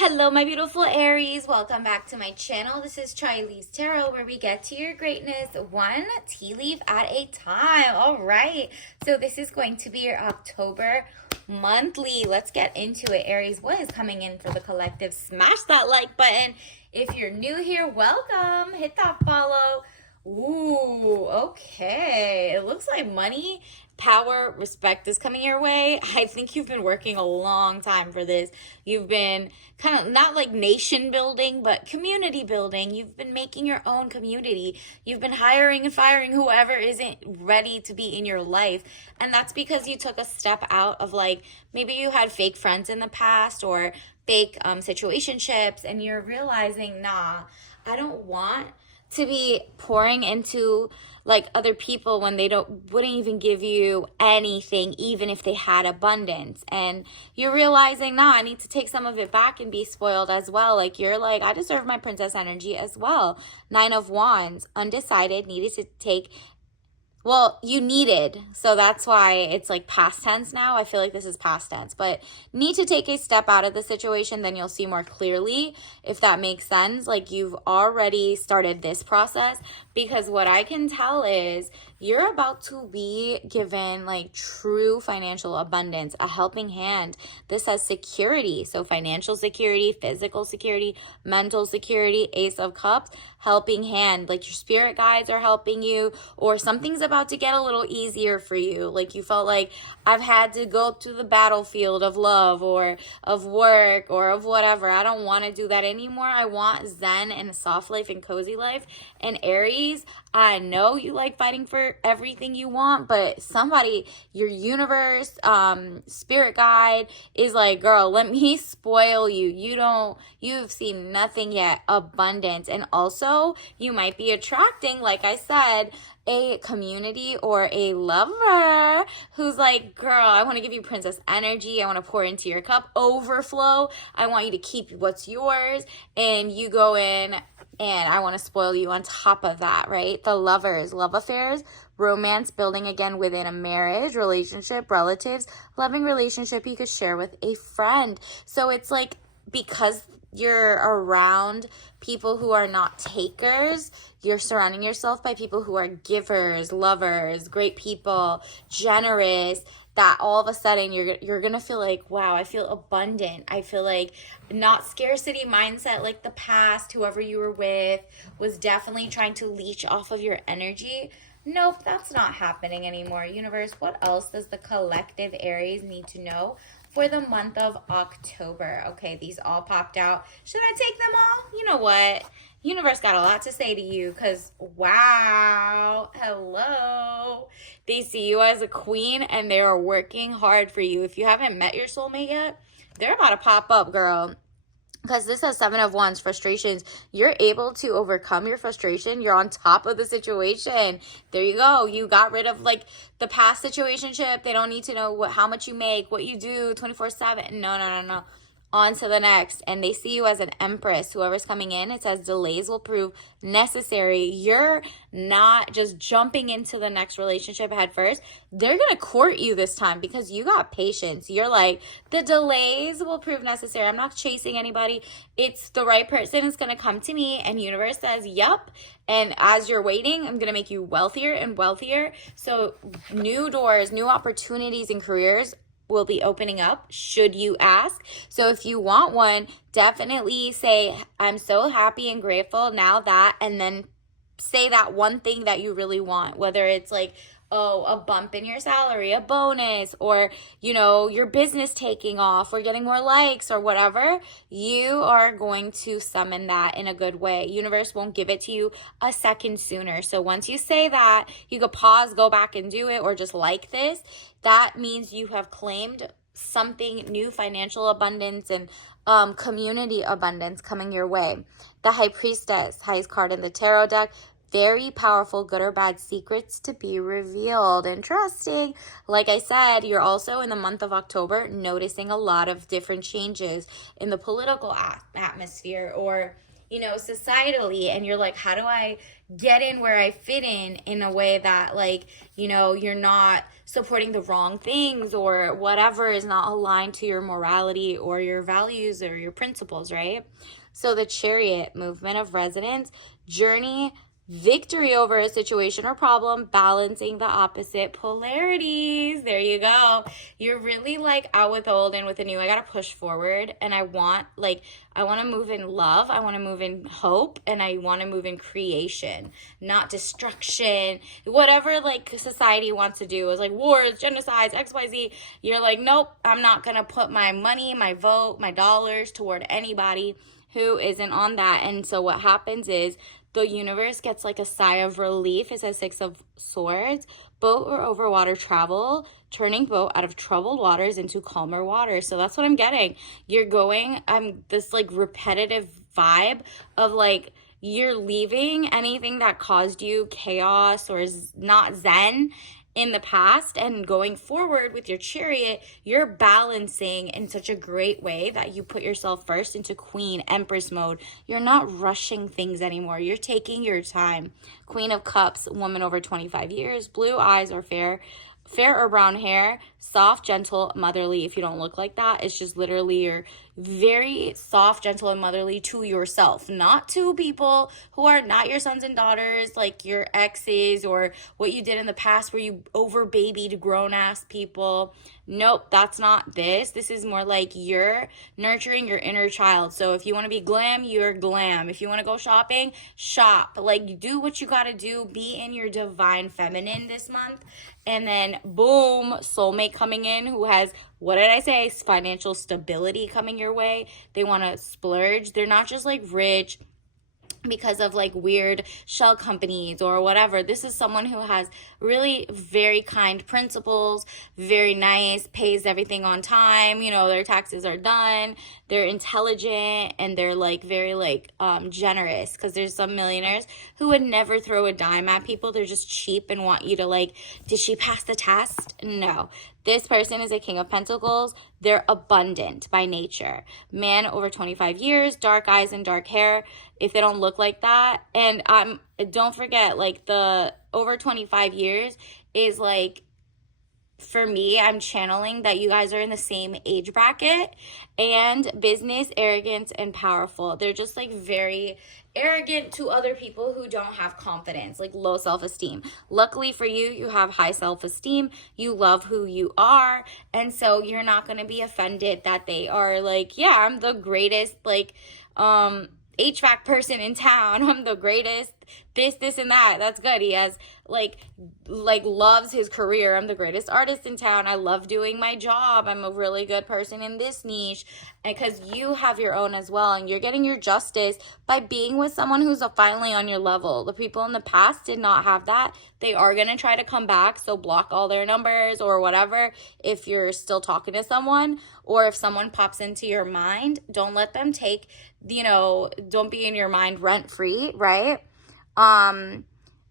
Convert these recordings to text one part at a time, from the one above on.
Hello, my beautiful Aries. Welcome back to my channel. This is Charlie's Tarot, where we get to your greatness one tea leaf at a time. All right. So this is going to be your October monthly. Let's get into it, Aries. What is coming in for the collective? Smash that like button. If you're new here, welcome. Hit that follow. Ooh, okay. It looks like money, power, respect is coming your way. I think you've been working a long time for this. You've been kind of not like nation building, but community building. You've been making your own community. You've been hiring and firing whoever isn't ready to be in your life. And that's because you took a step out of like, maybe you had fake friends in the past or fake situationships, and you're realizing, nah, I don't want to be pouring into like other people when they wouldn't even give you anything, even if they had abundance. And you're realizing, nah, I need to take some of it back and be spoiled as well. Like you're like, I deserve my princess energy as well. 9 of Wands, undecided, needed to take, well, you needed, so that's why it's like past tense now. I feel like this is past tense, but need to take a step out of the situation, then you'll see more clearly, if that makes sense. Like you've already started this process, because what I can tell is you're about to be given like true financial abundance, a helping hand. This has security, so financial security, physical security, mental security, Ace of Cups, helping hand. Like your spirit guides are helping you, or something's about to get a little easier for you. Like you felt like, I've had to go to the battlefield of love or of work or of whatever. I don't want to do that anymore. I want zen and a soft life and cozy life. And Aries, I know you like fighting for everything you want, but somebody, your universe, spirit guide is like, girl, let me spoil you. You've seen nothing yet. Abundance. And also you might be attracting, like I said, a community or a lover who's like, girl, I want to give you princess energy. I want to pour into your cup, overflow. I want you to keep what's yours, and you go in and I want to spoil you on top of that, right? The lovers, love affairs, romance building again within a marriage, relationship, relatives, loving relationship you could share with a friend. So it's like, because you're around people who are not takers, you're surrounding yourself by people who are givers, lovers, great people, generous, that all of a sudden you're gonna feel like, wow, I feel abundant. I feel like not scarcity mindset like the past, whoever you were with was definitely trying to leech off of your energy. Nope, that's not happening anymore. Universe, what else does the collective Aries need to know for the month of October? Okay, these all popped out. Should I take them all? You know what? Universe got a lot to say to you, because wow, hello. They see you as a queen and they are working hard for you. If you haven't met your soulmate yet, they're about to pop up, girl. Because this has 7 of Wands, frustrations. You're able to overcome your frustration. You're on top of the situation. There you go. You got rid of like the past situationship. They don't need to know how much you make, what you do 24/7. No. On to the next. And they see you as an empress. Whoever's coming in, it says delays will prove necessary. You're not just jumping into the next relationship head first. They're going to court you this time because you got patience. You're like, the delays will prove necessary. I'm not chasing anybody. It's the right person is going to come to me, and universe says, yup. And as you're waiting, I'm going to make you wealthier and wealthier. So new doors, new opportunities and careers will be opening up, should you ask. So if you want one, definitely say, I'm so happy and grateful now that, and then say that one thing that you really want, whether it's like, oh, a bump in your salary, a bonus, or, you know, your business taking off or getting more likes or whatever. You are going to summon that in a good way. Universe won't give it to you a second sooner. So once you say that, you could pause, go back and do it, or just like this. That means you have claimed something new, financial abundance and community abundance coming your way. The High Priestess, highest card in the tarot deck. Very powerful, good or bad secrets to be revealed. Interesting. Like I said, you're also in the month of October noticing a lot of different changes in the political atmosphere, or societally, and you're like, how do I get in where I fit in a way that, like, you're not supporting the wrong things or whatever is not aligned to your morality or your values or your principles, right? So the Chariot, movement of resonance, journey, victory over a situation or problem, balancing the opposite polarities. There you go. You're really like out with the old and with the new. I gotta push forward, and I want to move in love, I want to move in hope, and I want to move in creation, not destruction. Whatever like society wants to do is like wars, genocides, XYZ. You're like, nope, I'm not gonna put my money, my vote, my dollars toward anybody who isn't on that. And so what happens is the universe gets like a sigh of relief. It says Six of Swords, boat or over water travel, turning boat out of troubled waters into calmer waters. So that's what I'm getting. I'm this like repetitive vibe of like, you're leaving anything that caused you chaos or is not zen in the past, and going forward with your Chariot, you're balancing in such a great way that you put yourself first into Queen Empress mode. You're not rushing things anymore. You're taking your time. Queen of Cups, woman over 25 years, blue eyes or fair or brown hair, soft, gentle, motherly. If you don't look like that, it's just literally you're very soft, gentle, and motherly to yourself, not to people who are not your sons and daughters, like your exes or what you did in the past where you over babied grown ass people. Nope, that's not this. This is more like you're nurturing your inner child. So if you want to be glam, you're glam. If you want to go shopping, shop. Like, do what you got to do. Be in your divine feminine this month. And then boom, soulmate coming in who has, what did I say? Financial stability coming your way. They want to splurge. They're not just like rich because of like weird shell companies or whatever. This is someone who has really very kind principles, very nice, pays everything on time, their taxes are done, they're intelligent, and they're like very like generous, because there's some millionaires who would never throw a dime at people. They're just cheap and want you to like, did she pass the test? No. This person is a King of Pentacles. They're abundant by nature. Man over 25 years, dark eyes and dark hair. If they don't look like that, and don't forget, like the over 25 years is like, for me, I'm channeling that you guys are in the same age bracket, and business, arrogance, and powerful. They're just like very arrogant to other people who don't have confidence, like low self-esteem. Luckily for you, you have high self-esteem. You love who you are. And so you're not going to be offended that they are like, yeah, I'm the greatest, like, HVAC person in town. I'm the greatest, this, and that. That's good. He has like loves his career. I'm the greatest artist in town. I love doing my job. I'm a really good person in this niche. And because you have your own as well, and you're getting your justice by being with someone who's finally on your level. The people in the past did not have that. They are going to try to come back, so block all their numbers or whatever if you're still talking to someone, or if someone pops into your mind, don't let them take, don't be in your mind rent free, right?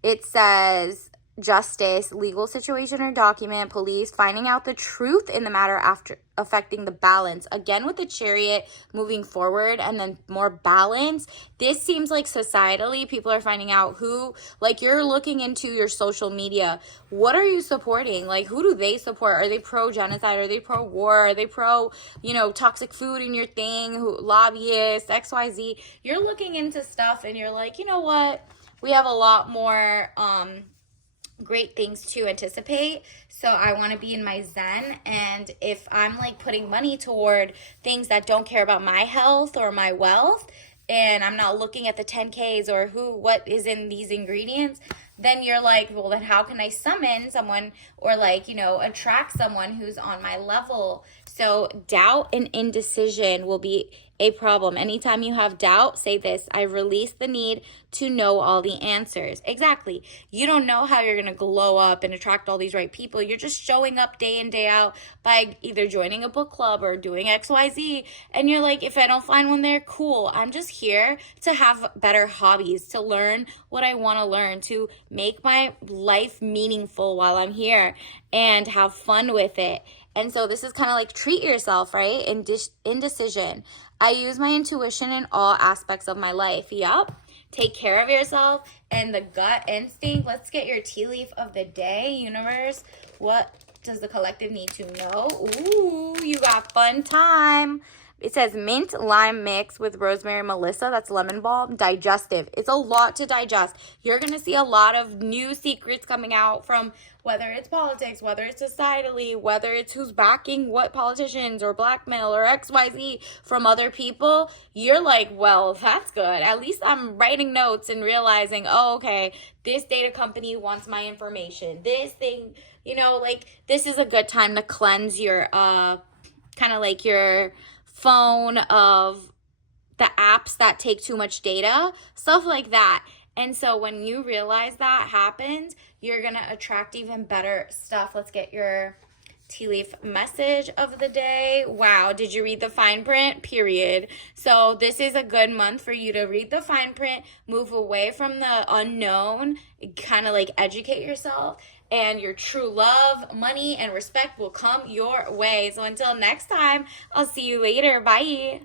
It says justice, legal situation or document, police, finding out the truth in the matter after affecting the balance. Again, with the Chariot moving forward and then more balance, this seems like societally people are finding out who, like, you're looking into your social media. What are you supporting? Like, who do they support? Are they pro-genocide? Are they pro-war? Are they pro, toxic food in your thing? Lobbyists, XYZ? You're looking into stuff and you're like, you know what? We have a lot more great things to anticipate. So I want to be in my zen. And if I'm like putting money toward things that don't care about my health or my wealth, and I'm not looking at the 10Ks or what is in these ingredients, then you're like, well, then how can I summon someone or attract someone who's on my level? So doubt and indecision will be a problem. Anytime you have doubt, say this: I release the need to know all the answers. Exactly. You don't know how you're going to glow up and attract all these right people. You're just showing up day in, day out by either joining a book club or doing XYZ. And you're like, if I don't find one there, cool. I'm just here to have better hobbies, to learn what I want to learn, to make my life meaningful while I'm here and have fun with it. And so this is kind of like treat yourself, right? Indecision. I use my intuition in all aspects of my life. Yup. Take care of yourself and the gut instinct. Let's get your tea leaf of the day, universe. What does the collective need to know? Ooh, you got fun time. It says mint lime mix with rosemary melissa. That's lemon balm. Digestive. It's a lot to digest. You're going to see a lot of new secrets coming out from whether it's politics, whether it's societally, whether it's who's backing what politicians or blackmail or XYZ from other people. You're like, well, that's good. At least I'm writing notes and realizing, oh, okay, this data company wants my information. This thing, you know, like this is a good time to cleanse your kind of like your phone of the apps that take too much data, stuff like that. And so when you realize that happens, you're going to attract even better stuff. Let's get your tea leaf message of the day. Wow, did you read the fine print? Period. So this is a good month for you to read the fine print, move away from the unknown, kind of like educate yourself, and your true love, money, and respect will come your way. So until next time, I'll see you later. Bye.